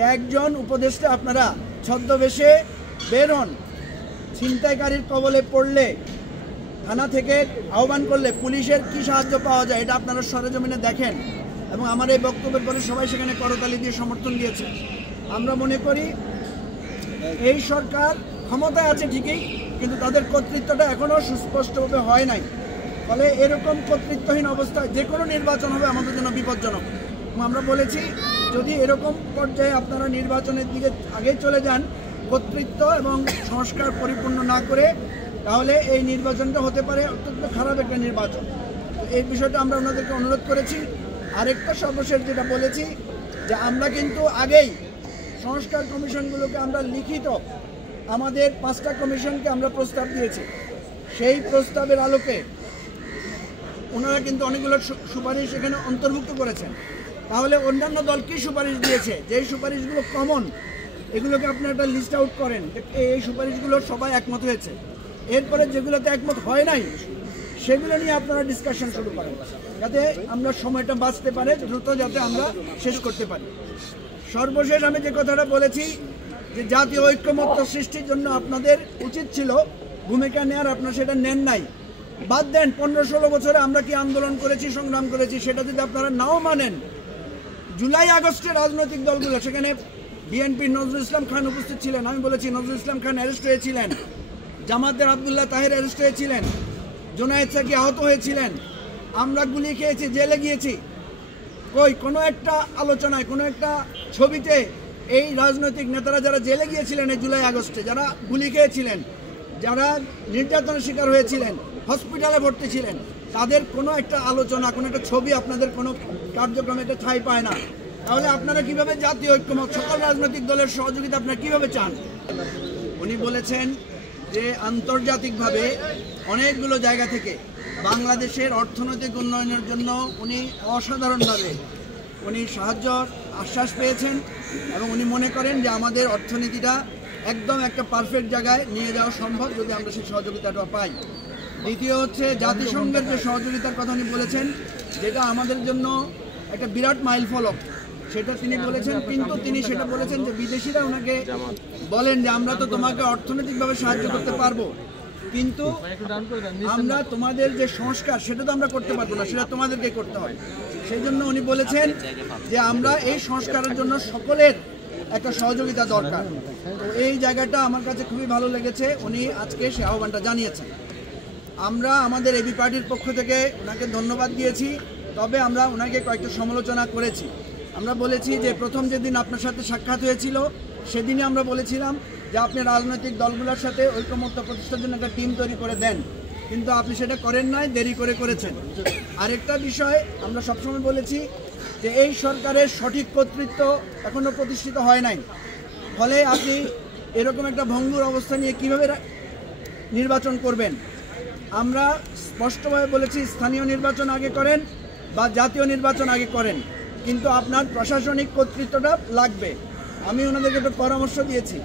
একজন উপদেষ্টা আপনারা ছদ্মবেশে বের হন, ছিনতাইকারীর কবলে পড়লে থানা থেকে আহ্বান করলে পুলিশের কি সাহায্য পাওয়া যায় এটা আপনারা সরেজমিনে দেখেন। এবং আমার এই বক্তব্যের পরে সবাই সেখানে করতালি দিয়ে সমর্থন দিয়েছে। আমরা মনে করি এই সরকার ক্ষমতায় আছে ঠিকই, কিন্তু তাদের কর্তৃত্বটা এখনও সুস্পষ্টভাবে হয় নাই। ফলে এরকম কর্তৃত্বহীন অবস্থায় যে কোনো নির্বাচন হবে আমাদের জন্য বিপজ্জনক। আমরা বলেছি যদি এরকম পর্যায়ে আপনারা নির্বাচনের দিকে আগে চলে যান কর্তৃত্ব এবং সংস্কার পরিপূর্ণ না করে, তাহলে এই নির্বাচনটা হতে পারে অত্যন্ত খারাপ একটা নির্বাচন। এই বিষয়টা আমরা ওনাদেরকে অনুরোধ করেছি। আরেকটা সর্বশেষ যেটা বলেছি যে আমরা কিন্তু আগেই সংস্কার কমিশনগুলোকে আমরা লিখিত আমাদের 5টা কমিশনকে আমরা প্রস্তাব দিয়েছি। সেই প্রস্তাবের আলোকে ওনারা কিন্তু অনেকগুলো সুপারিশ এখানে অন্তর্ভুক্ত করেছেন। তাহলে অন্যান্য দল কি সুপারিশ দিয়েছে, যেই সুপারিশগুলো কমন এগুলোকে আপনি একটা লিস্ট আউট করেন, এই সুপারিশগুলো সবাই একমত হয়েছে। এরপরে যেগুলোতে একমত হয় নাই সেগুলো নিয়ে আপনারা ডিসকাশন শুরু করেন, যাতে আমরা সময়টা বাঁচতে পারে, দ্রুত যাতে আমরা শেষ করতে পারি। সর্বশেষ আমি যে কথাটা বলেছি যে জাতীয় ঐক্যমত্য সৃষ্টির জন্য আপনাদের উচিত ছিল ভূমিকা নেওয়ার, আপনারা সেটা নেন নাই। বাদ দেন 15-16 বছরে আমরা কি আন্দোলন করেছি, সংগ্রাম করেছি, সেটা যদি আপনারা নাও মানেন, জুলাই আগস্টে রাজনৈতিক দলগুলো, সেখানে বিএনপি নজরুল ইসলাম খান উপস্থিত ছিলেন, আমি বলেছি নজরুল ইসলাম খান অ্যারেস্ট হয়েছিলেন, জামাতের আবদুল্লাহ তাহের অ্যারেস্ট হয়েছিলেন, জোনায়েদ সাকি আহত হয়েছিলেন, আমরা গুলি খেয়েছি, জেলে গিয়েছি। কোনো একটা আলোচনায়, কোনো একটা ছবিতে এই রাজনৈতিক নেতারা যারা জেলে গিয়েছিলেন এই জুলাই আগস্টে, যারা গুলি খেয়েছিলেন, যারা নির্যাতনের শিকার হয়েছিলেন, হসপিটালে ভর্তি ছিলেন, তাদের কোনো একটা আলোচনা, কোনো একটা ছবি আপনাদের কোনো কার্যক্রমে এটা ঠাঁই পায় না। তাহলে আপনারা কিভাবে জাতীয় ঐক্যমত, সকল রাজনৈতিক দলের সহযোগিতা আপনারা কিভাবে চান? উনি বলেছেন যে আন্তর্জাতিকভাবে অনেকগুলো জায়গা থেকে বাংলাদেশের অর্থনৈতিক উন্নয়নের জন্য উনি অসাধারণভাবে সাহায্য আশ্বাস পেয়েছেন এবং উনি মনে করেন যে আমাদের অর্থনীতিটা একদম একটা পারফেক্ট জায়গায় নিয়ে যাওয়া সম্ভব যদি আমরা সেই সহযোগিতাটা পাই। দ্বিতীয় হচ্ছে জাতিসংঘের যে সহযোগিতার কথা উনি বলেছেন, যেটা আমাদের জন্য একটা বিরাট মাইল ফলক, সেটা তিনি বলেছেন। কিন্তু তিনি সেটা বলেছেন যে বিদেশিরা ওনাকে বলেন যে আমরা তো তোমাকে অর্থনৈতিকভাবে সাহায্য করতে পারবো, কিন্তু আমরা তোমাদের যে সংস্কার সেটা তো আমরা করতে পারবো না, সেটা তোমাদেরকে করতে হয়। সেই জন্য উনি বলেছেন যে আমরা এই সংস্কারের জন্য সকলের একটা সহযোগিতা দরকার। তো এই জায়গাটা আমার কাছে খুবই ভালো লেগেছে, উনি আজকে সে আহ্বানটা জানিয়েছেন। আমরা আমাদের এবি পার্টির পক্ষ থেকে ওনাকে ধন্যবাদ দিয়েছি, তবে আমরা ওনাকে কয়েকটা সমালোচনা করেছি। আমরা বলেছি যে প্রথম যেদিন আপনার সাথে সাক্ষাৎ হয়েছিল সেদিনই আমরা বলেছিলাম যে আপনি রাজনৈতিক দলগুলোর সাথে ঐক্যমত্য প্রতিষ্ঠার জন্য একটা টিম তৈরি করে দেন, কিন্তু আপনি সেটা করেন নাই, দেরি করে করেছেন। আরেকটা বিষয় আমরা সবসময় বলেছি যে এই সরকারের সঠিক কর্তৃত্ব এখনও প্রতিষ্ঠিত হয় নাই। ফলে আপনি এরকম একটা ভঙ্গুর অবস্থা নিয়ে কীভাবে নির্বাচন করবেন? আমরা স্পষ্টভাবে বলেছি স্থানীয় নির্বাচন আগে করেন বা জাতীয় নির্বাচন আগে করেন, কিন্তু আপনার প্রশাসনিক কর্তৃত্বটা লাগবে। আমি ওনাদেরকে একটা পরামর্শ দিয়েছি